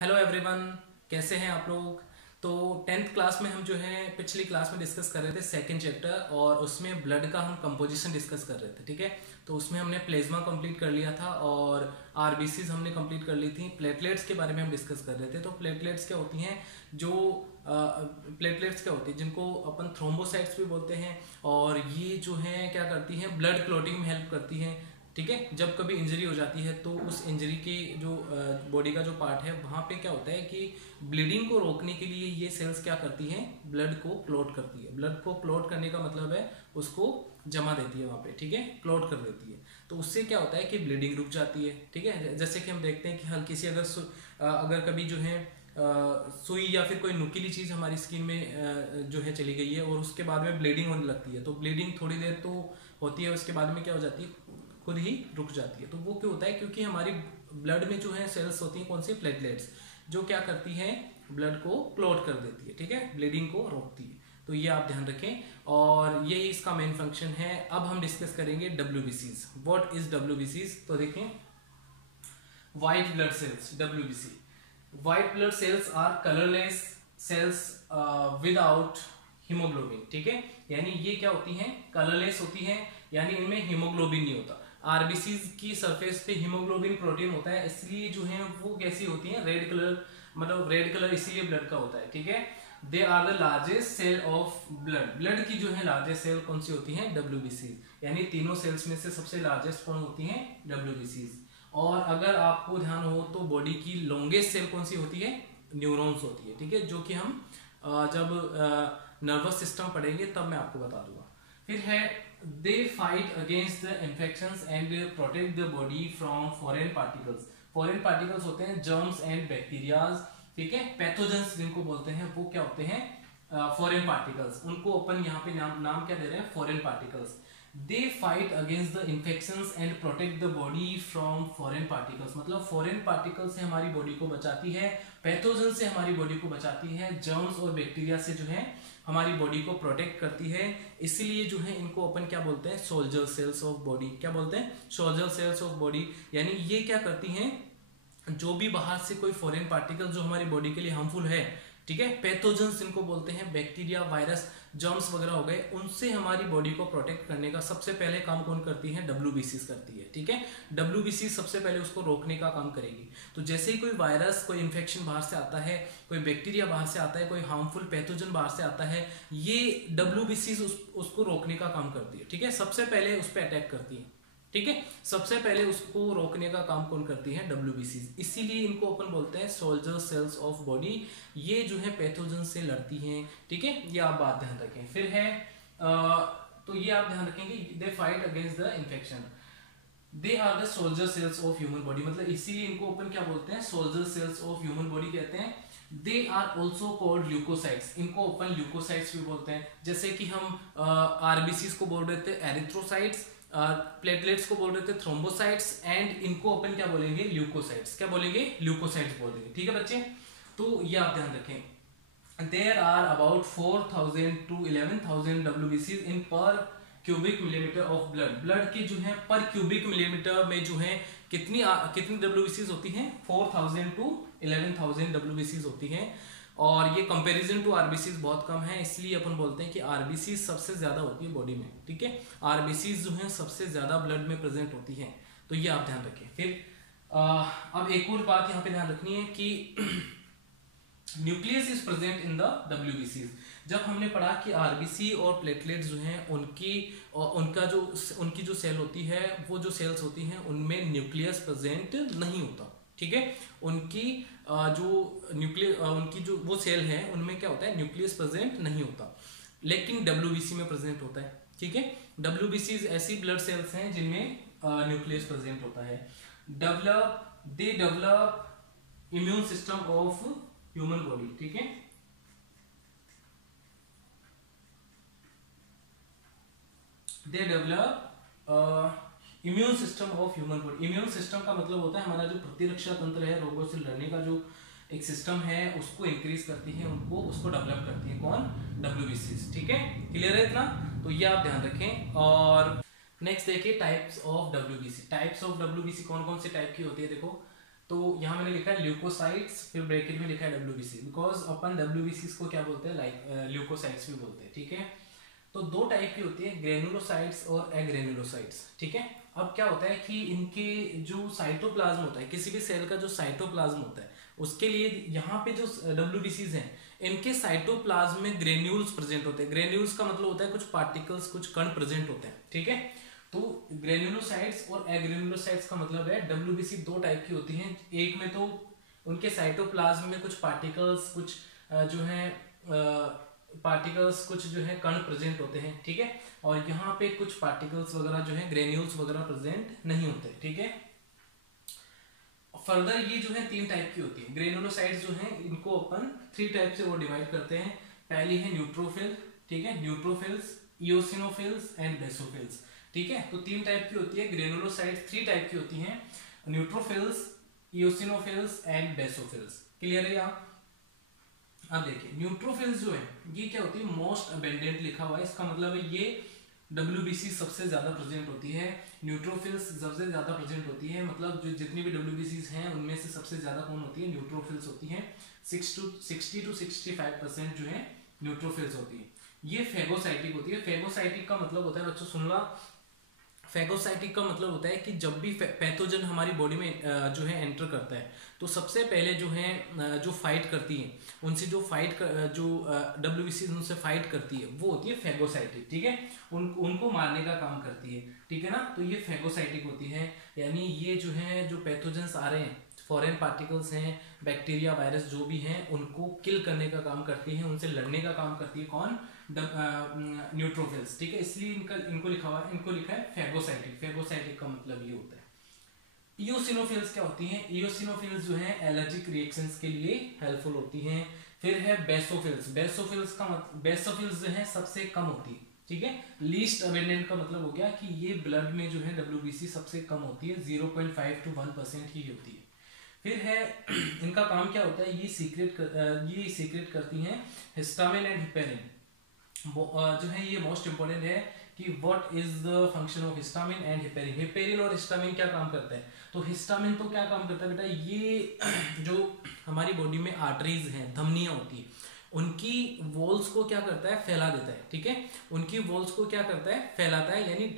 Hello everyone, कैसे हैं आप लोग। तो टेंथ क्लास में हम जो है पिछली क्लास में डिस्कस कर रहे थे सेकंड चैप्टर, और उसमें ब्लड का हम कंपोजिशन डिस्कस कर रहे थे। ठीक है, तो उसमें हमने प्लेज्मा कंप्लीट कर लिया था और आरबीसीज हमने कंप्लीट कर ली थी। प्लेटलेट्स के बारे में हम डिस्कस कर रहे थे। तो प्लेटलेट्स क्या होती हैं, जो प्लेटलेट्स क्या होती है जिनको अपन थ्रोम्बोसाइट्स भी बोलते हैं, और ये जो है क्या करती हैं, ब्लड क्लॉटिंग में हेल्प करती हैं। ठीक है, जब कभी इंजरी हो जाती है तो उस इंजरी की जो बॉडी का जो पार्ट है वहाँ पे क्या होता है कि ब्लीडिंग को रोकने के लिए ये सेल्स क्या करती हैं, ब्लड को क्लॉट करती है। ब्लड को क्लॉट करने का मतलब है उसको जमा देती है वहाँ पे। ठीक है, क्लॉट कर देती है। तो उससे क्या होता है कि ब्लीडिंग रुक जाती है। ठीक है, जैसे कि हम देखते हैं कि हल्की सी अगर कभी जो है सुई या फिर कोई नुकीली चीज़ हमारी स्किन में जो है चली गई है और उसके बाद में ब्लीडिंग होने लगती है, तो ब्लीडिंग थोड़ी देर तो होती है, उसके बाद में क्या हो जाती है, खुद ही रुक जाती है। तो वो क्यों होता है, क्योंकि हमारी ब्लड में जो है सेल्स होती हैं कौन सी, प्लेटलेट्स, जो क्या करती हैं, ब्लड को क्लॉट कर देती है। ठीक है, ब्लीडिंग को रोकती है। तो ये आप ध्यान रखें, और ये इसका मेन फंक्शन है। अब हम डिस्कस करेंगे डब्ल्यूबीसीज। व्हाट इज डब्ल्यूबीसीज? तो देखें, white blood cells, WBC. White blood cells are colourless cells without haemoglobin. ठीक है, यानी ये क्या होती हैं, कलरलेस होती हैं, यानी इनमें हीमोग्लोबिन नहीं होता। आरबीसीज की सरफेस पे हीमोग्लोबिन प्रोटीन होता है, इसलिए जो है वो कैसी होती हैं, रेड कलर, मतलब रेड कलर इसीलिए ब्लड का होता है। ठीक है, they are the largest cell of blood. Blood की जो है लार्जेस्ट सेल कौन सी होती है, डब्ल्यूबीसीज, यानी तीनों सेल्स में से सबसे लार्जेस्ट कौन होती है, डब्ल्यूबीसीज। और अगर आपको ध्यान हो तो बॉडी की लॉन्गेस्ट सेल कौन सी होती है, न्यूरॉन्स होती है। ठीक है, जो कि हम जब नर्वस सिस्टम पढ़ेंगे तब मैं आपको बता दूंगा। फिर है, दे fight against the infections and protect the body from foreign particles. Foreign particles होते हैं जर्म्स एंड बैक्टीरियाज। ठीक है, पैथोजेंस जिनको बोलते हैं वो क्या होते हैं, फॉरेन पार्टिकल्स। उनको अपन यहाँ पे नाम क्या दे रहे हैं, foreign particles. They fight against the infections and protect the body from foreign particles, मतलब फॉरेन पार्टिकल से हमारी बॉडी को बचाती है, पैथोजन से हमारी बॉडी को बचाती है, जर्म्स और बैक्टीरिया से जो है हमारी बॉडी को प्रोटेक्ट करती है। इसलिए जो है इनको अपन क्या बोलते हैं, सोल्जर सेल्स ऑफ बॉडी। क्या बोलते हैं, सोल्जर सेल्स ऑफ बॉडी। यानी ये क्या करती हैं, जो भी बाहर से कोई फॉरेन पार्टिकल जो हमारी बॉडी के लिए हार्मफुल है, ठीक है, पैथोजेंस इनको बोलते हैं, बैक्टीरिया, वायरस, जर्म्स वगैरह हो गए, उनसे हमारी बॉडी को प्रोटेक्ट करने का सबसे पहले काम कौन करती है, डब्ल्यूबीसीज करती है। ठीक है, डब्ल्यूबीसी सबसे पहले उसको रोकने का काम करेगी। तो जैसे ही कोई वायरस, कोई इन्फेक्शन बाहर से आता है, कोई बैक्टीरिया बाहर से आता है, कोई हार्मफुल पैथोजन बाहर से आता है, ये डब्ल्यूबीसीज उसको रोकने का काम करती है। ठीक है, सबसे पहले उस पर अटैक करती है। ठीक है, सबसे पहले उसको रोकने का काम कौन करती है, डब्ल्यूबीसीज। इसीलिए इनको अपन बोलते हैं सोल्जर सेल्स ऑफ बॉडी। ये जो है पैथोजन से लड़ती हैं। ठीक है, ये आप बात ध्यान रखें। फिर है तो ये आप ध्यान रखेंगे, they fight against the infection, they are the soldier cells of human body, मतलब इसीलिए इनको अपन क्या बोलते हैं, soldier cells of human body कहते हैं। They are also called leucocytes, इनको अपन ल्यूकोसाइट्स भी बोलते हैं। जैसे कि हम आरबीसीज को बोल रहे थे एरिथ्रोसाइट्स, प्लेटलेट्स को बोल रहे थे थ्रोम्बोसाइट्स, एंड इनको अपन क्या बोलेंगे, ल्यूकोसाइट्स। क्या बोलेंगे, ल्यूकोसाइट्स बोलेंगे। ठीक है बच्चे, तो ये आप ध्यान रखें। There are about 4000 to 11,000 WBCs in per cubic millimetre of blood. Blood की जो है पर क्यूबिक मिलीमीटर में जो है कितनी WBCs होती हैं, 4000 to 11,000 WBCs होती हैं। और ये कंपैरिजन टू आरबीसी बहुत कम है, इसलिए अपन बोलते हैं कि आरबीसी सबसे ज्यादा होती है बॉडी में। ठीक है, आरबीसी जो है सबसे ज्यादा ब्लड में प्रेजेंट होती है। तो ये आप ध्यान रखें। फिर अब एक और बात यहाँ पे ध्यान रखनी है कि nucleus is present in the डब्ल्यूबीसीज। जब हमने पढ़ा कि आरबीसी और प्लेटलेट्स जो हैं उनकी जो सेल होती है, वो जो सेल्स होती हैं उनमें न्यूक्लियस प्रेजेंट नहीं होता। ठीक है, उनकी जो वो सेल है उनमें क्या होता है, न्यूक्लियस प्रेजेंट नहीं होता, लेकिन डब्ल्यूबीसी में प्रेजेंट होता है। ठीक है, डब्ल्यूबीसी ऐसी ब्लड सेल्स हैं जिनमें न्यूक्लियस प्रेजेंट होता है। They develop immune system of human body. ठीक है, they develop immune system of human body. Immune system का मतलब होता है हमारा जो प्रतिरक्षा तंत्र है, रोगों से लड़ने का जो एक सिस्टम है, उसको इंक्रीज करती है, उसको डेवलप करती है कौन, डब्ल्यूबीसीज। ठीक है, क्लियर है इतना? तो ये आप ध्यान रखें। और नेक्स्ट देखिए, types of WBC. Types of WBC कौन कौन से टाइप की होती है, देखो तो यहाँ मैंने लिखा है ल्यूकोसाइट्स, फिर ब्रैकेट में लिखा है डब्ल्यूबीसी, बिकॉज अपन डब्ल्यूबीसी को क्या बोलते हैं, लाइक ल्यूकोसाइट्स भी बोलते हैं, ठीक है। तो दो टाइप की होती है, ग्रेनुलोसाइट्स और एग्रेनुलोसाइट्स, ठीक है। अब क्या होता है कि इनके जो साइटोप्लाज्म होता है, किसी भी सेल का जो साइटोप्लाज्म होता है, उसके लिए यहाँ पे जो डब्ल्यूबीसीज हैं, इनके साइटोप्लाज्म में ग्रेन्यूल्स प्रेजेंट होते हैं। ग्रेन्यूल्स का मतलब होता है कुछ पार्टिकल्स, कुछ कण प्रेजेंट होते हैं, ठीक है। तो ग्रेनुलोसाइट्स और एग्रेनुलोसाइट्स का मतलब है, डब्ल्यूबीसी दो टाइप की होती हैं। एक में तो उनके साइटोप्लाज्म में कुछ पार्टिकल्स, कुछ जो है पार्टिकल्स, कुछ जो है कण प्रेजेंट होते हैं, ठीक है। और यहाँ पे कुछ पार्टिकल्स वगैरह जो है, ग्रेन्यूल्स वगैरह प्रेजेंट नहीं होते, ठीक है। फर्दर ये जो है तीन टाइप की होती है ग्रेनुलोसाइट्स जो है, इनको अपन थ्री टाइप से वो डिवाइड करते हैं। पहली है न्यूट्रोफिल, ठीक है, न्यूट्रोफिल्स, इओसिनोफिल्स एंड बेसोफिल्स, ठीक है। तो तीन टाइप की होती है ग्रेनुलोसाइट्स, थ्री टाइप की होती हैं, neutrophils, eosinophils and basophils. Clear है यहाँ? अब देखिए न्यूट्रोफिल्स जो है ये क्या होती है, मोस्ट अबेंडेंट लिखा हुआ है, इसका मतलब है ये डब्ल्यूबीसी सबसे ज्यादा प्रेजेंट होती है। न्यूट्रोफिल्स सबसे ज्यादा प्रेजेंट होती है, मतलब जो जितनी भी डब्ल्यूबीसीज हैं उनमें से सबसे ज्यादा कौन होती है, न्यूट्रोफिल्स होती हैं। 60 to 65% जो है न्यूट्रोफिल्स होती है। ये फेगोसाइटिक होती है। फेगोसाइटिक का मतलब होता है, बच्चों सुन ला, फेगोसाइटिक का मतलब होता है कि जब भी पैथोजन हमारी बॉडी में जो है एंटर करता है, तो सबसे पहले जो है जो फाइट करती है, उनसे जो फाइट जो डब्ल्यूबीसी उनसे फाइट करती है, वो होती है फेगोसाइटिक, ठीक है। उनको मारने का काम करती है, ठीक है ना। तो ये फेगोसाइटिक होती है, यानी ये जो है जो पैथोजन्स आ रहे हैं, फॉरेन पार्टिकल्स हैं, बैक्टीरिया, वायरस जो भी हैं, उनको किल करने का काम करती है, उनसे लड़ने का काम करती है कौन, न्यूट्रोफिल्स, ठीक है। इसलिए इनको लिखा हुआ है, इनको लिखा है फेगोसाइटिक। फेगोसाइटिक का मतलब ये होता है। इओसिनोफिल्स क्या होती हैं, इओसिनोफिल्स जो है एलर्जिक रिएक्शंस के लिए हेल्पफुल होती हैं। फिर है बेसोफिल्स, बेसोफिल्स का मतलब, बेसोफिल्स जो है सबसे कम होती है, ठीक है। लीस्ट अबेंडेंट का मतलब हो गया कि ये ब्लड में जो है डब्ल्यूबीसी सबसे कम होती है, 0.5 to 1% ही होती है। फिर है इनका काम क्या होता है, ये सीक्रेट करती हैं हिस्टामिन एंड हिपेरिन। जो है ये मोस्ट इंपॉर्टेंट है कि what is the function of histamine and heparin. Heparin और हिस्टामिन क्या काम करता है, तो हिस्टामिन तो क्या काम करता है बेटा, ये जो हमारी बॉडी में आर्टरीज हैं, धमनियां होती है, उनकी वॉल्स को क्या करता है, फैला देता है, ठीक है। उनकी वॉल्स को क्या करता है, फैलाता है, यानी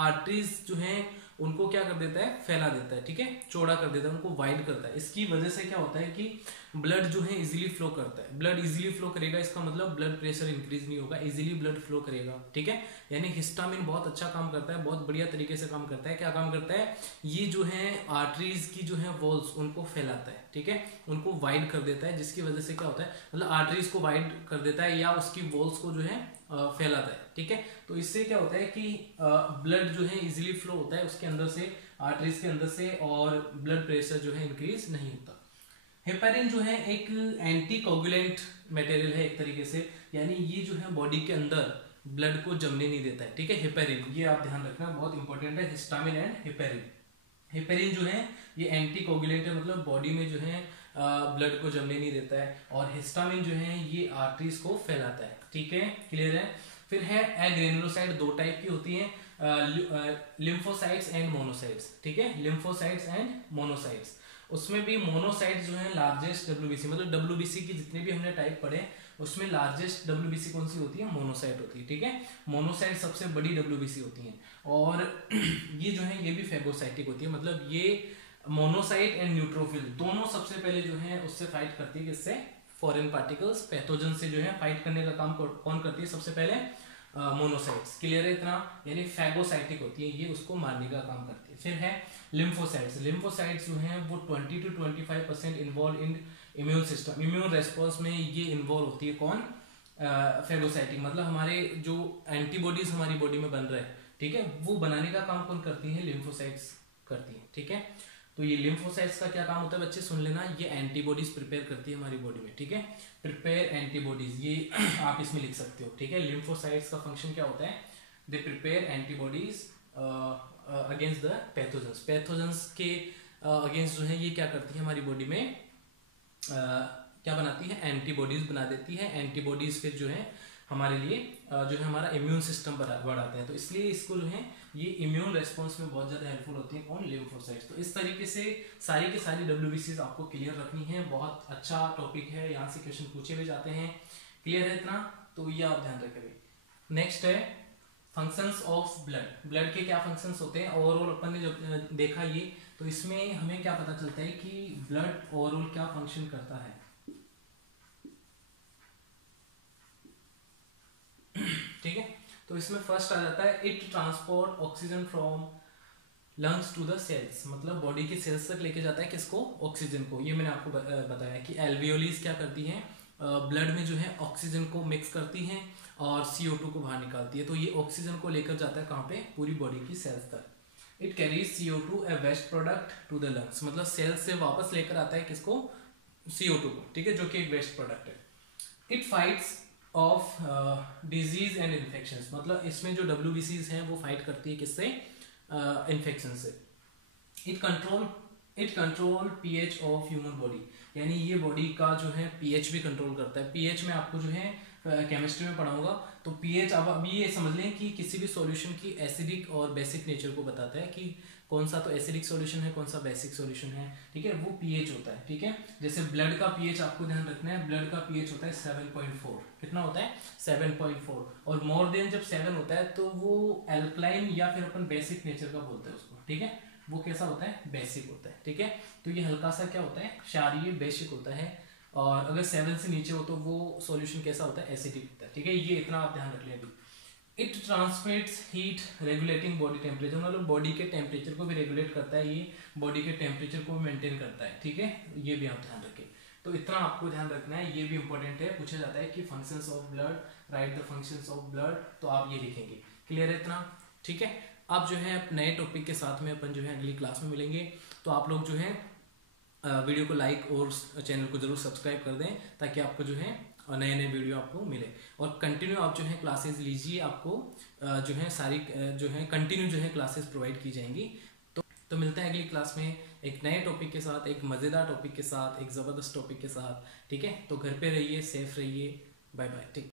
आर्टरीज जो है उनको क्या कर देता है, फैला देता है, ठीक है, चौड़ा कर देता है, उनको वाइड करता है। इसकी वजह से क्या होता है कि ब्लड जो है इजीली फ्लो करता है। ब्लड इजीली फ्लो करेगा, इसका मतलब ब्लड प्रेशर इंक्रीज नहीं होगा, इजीली ब्लड फ्लो करेगा, ठीक है। यानी हिस्टामिन बहुत अच्छा काम करता है, बहुत बढ़िया तरीके से काम करता है। क्या काम करता है, ये जो है आर्टरीज की जो है वॉल्स, उनको फैलाता है, ठीक है, उनको वाइड कर देता है, जिसकी वजह से क्या होता है, मतलब आर्टरीज को वाइड कर देता है या उसकी वॉल्स को जो है फैलाता है, ठीक है। तो इससे क्या होता है कि ब्लड जो है इजीली फ्लो होता है उसके अंदर से, आर्टरीज के अंदर से, और ब्लड प्रेशर जो है इंक्रीज नहीं होता। हेपेरिन जो है एक एंटी कोगुलेंट मटेरियल है एक तरीके से, यानी ये जो है बॉडी के अंदर ब्लड को जमने नहीं देता है, ठीक है। हेपेरिन, ये आप ध्यान रखना, बहुत इंपॉर्टेंट है, हिस्टामिन एंड हेपेरिन। हेपेरिन जो है ये एंटी कोगुलेंट है, मतलब बॉडी में जो है ब्लड को जमने नहीं देता है, और हिस्टामिन जो है ये आर्टरीज को फैलाता है, ठीक है, क्लियर है। फिर है एग्रेनुलोसाइट, दो टाइप की होती हैं, लिम्फोसाइट्स एंड मोनोसाइट्स, ठीक है, लिम्फोसाइट्स एंड मोनोसाइट्स। उसमें भी मोनोसाइट जो है लार्जेस्ट डब्ल्यूबीसी, मतलब डब्ल्यूबीसी की जितने भी हमने टाइप पढ़े उसमें लार्जेस्ट डब्ल्यूबीसी कौन सी होती है, मोनोसाइट होती है, ठीक है। मोनोसाइट सबसे बड़ी डब्ल्यूबीसी होती है, और ये जो है ये भी फेगोसाइटिक होती है, मतलब ये मोनोसाइट एंड न्यूट्रोफिल दोनों सबसे पहले जो है उससे फाइट करती है, किससे, फॉरेन पार्टिकल्स, पैथोजन से जो है फाइट करने का काम कौन करती है सबसे पहले, मोनोसाइट्स। क्लियर है इतना, यानी फेगोसाइटिक होती है, ये उसको मारने का काम करती है। फिर है लिम्फोसाइट्स, लिम्फोसाइट्स जो हैं वो 20 to 25% involve in immune system, immune response में ये इन्वॉल्व होती है, कौन, फेगोसाइटिक, मतलब हमारे जो एंटीबॉडीज हमारी बॉडी में बन रहे हैं, ठीक है, वो बनाने का काम कौन करती है, लिम्फोसाइट्स करती है, ठीक है। तो ये लिम्फोसाइट्स का क्या काम होता है बच्चे सुन लेना, ये एंटीबॉडीज प्रिपेयर करती है हमारी बॉडी में, ठीक है, प्रिपेयर एंटीबॉडीज, ये आप इसमें लिख सकते हो, ठीक है। लिम्फोसाइट्स का फंक्शन क्या होता है, they prepare antibodies against the pathogens, pathogens के अगेंस्ट जो है ये क्या करती है हमारी बॉडी में क्या बनाती है, एंटीबॉडीज बना देती है। एंटीबॉडीज फिर जो है हमारे लिए जो है हमारा इम्यून सिस्टम बढ़ाते हैं। तो इसलिए इसको जो है ये इम्यून रेस्पॉन्स में बहुत ज़्यादा हेल्पफुल होती है कौन, लिम्फोसाइट्स। तो इस तरीके से सारी की सारी WBCs आपको क्लियर रखनी है। बहुत अच्छा टॉपिक है, यहाँ से क्वेश्चन पूछे भी जाते हैं। क्लियर है इतना, तो ये आप ध्यान रखेंगे। नेक्स्ट है फंक्शंस ऑफ ब्लड। ब्लड के क्या फंक्शंस होते हैं ओवरऑल अपन ने जब देखा ये, तो इसमें हमें क्या पता चलता है कि ब्लड ओवरऑल क्या फंक्शन करता है। ठीक है, तो इसमें फर्स्ट आ जाता है it transport oxygen from lungs to the cells, मतलब बॉडी के सेल्स तक लेके जाता है किसको, ऑक्सीजन को। ये मैंने आपको बताया कि एल्वियोलीज क्या करती हैं, ब्लड में जो है ऑक्सीजन को मिक्स करती हैं और CO2 को बाहर निकालती है। तो ये ऑक्सीजन को लेकर जाता है कहाँ पे, पूरी बॉडी की सेल्स तक। It carries CO2 a waste product to the lungs, मतलब सेल्स से वापस लेकर आता है किसको, CO2 को, ठीक है, जो कि एक वेस्ट प्रोडक्ट है। It fights of disease and infection, मतलब इसमें जो WBCs हैं वो फाइट करती है किससे, इन्फेक्शन से। It control pH of human body, यानी ये बॉडी का जो है pH भी कंट्रोल करता है। pH में आपको जो है केमिस्ट्री में पढ़ाऊंगा। तो pH अब अभी ये समझ लें कि किसी भी सॉल्यूशन की एसिडिक और बेसिक नेचर को बताता है कि कौन सा तो एसिडिक सॉल्यूशन है, कौन सा बेसिक सॉल्यूशन है, ठीक है, वो pH होता है। ठीक है, जैसे ब्लड का pH आपको ध्यान रखना है, ब्लड का pH होता है 7.4। कितना होता है, 7.4। और मोर देन जब 7 होता है तो वो एल्कलाइन या फिर अपन बेसिक नेचर का बोलते हैं उसको, ठीक है, वो कैसा होता है, बेसिक होता है। ठीक है, तो ये हल्का सा क्या होता है, क्षारीय बेसिक होता है। और अगर 7 से नीचे हो तो वो सॉल्यूशन कैसा होता है, एसिडिक होता है। ठीक है, ये इतना आप ध्यान रख लें अभी। It transmits heat regulating body temperature, मतलब बॉडी के टेम्परेचर को भी रेगुलेट करता है, ये बॉडी के टेम्परेचर को मेंटेन करता है। ठीक है, ये भी आप ध्यान रखें। तो इतना आपको ध्यान रखना है, ये भी इंपॉर्टेंट है, पूछा जाता है कि functions of blood, right the functions of blood, तो आप ये लिखेंगे। क्लियर है इतना, ठीक है। अब जो है नए टॉपिक के साथ में अपन जो है अगली क्लास में मिलेंगे। तो आप लोग जो है वीडियो को लाइक और चैनल को जरूर सब्सक्राइब कर दें, ताकि आपको जो है नए नए वीडियो आपको मिले। और कंटिन्यू आप जो है क्लासेस लीजिए, आपको जो है सारी जो है कंटिन्यू जो है क्लासेस प्रोवाइड की जाएंगी। तो मिलते हैं अगली क्लास में एक नए टॉपिक के साथ, एक मज़ेदार टॉपिक के साथ, एक ज़बरदस्त टॉपिक के साथ। ठीक है, तो घर पे रहिए, सेफ रहिए, बाय बाय, ठीक।